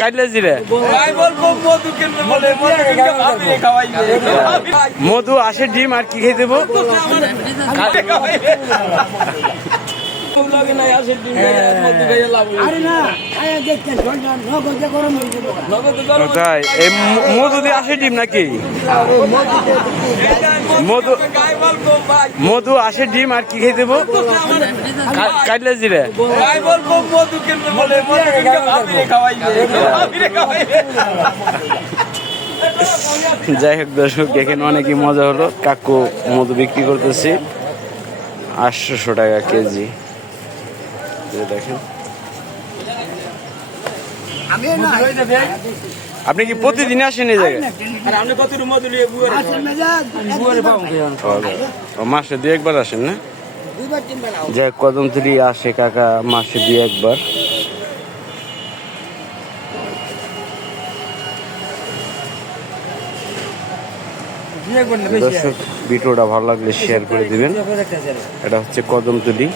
কাটলে জিরে মধু আসে ডিম আর কি খেয়ে দেবো তাই এই মধু দিয়ে আসে ডিম নাকি মধু মধু আসে ডিম আর কি খেয়ে দেবো কাটলে জিরে যাই হোক দর্শক এখানে অনেকই মজা হলো কাকু মধু বিক্রি করতেছি 800 টাকা কেজি দেখেন আপনি কি প্রতিদিন আসেন এই জায়গায় মাসে 2-1 বার আসেন না যাই কদমতলি আসে কাকা মাসে 2-1 বার দর্শক ভিডিওটা ভালো লাগলে শেয়ার করে দিবেন এটা হচ্ছে কদমতলি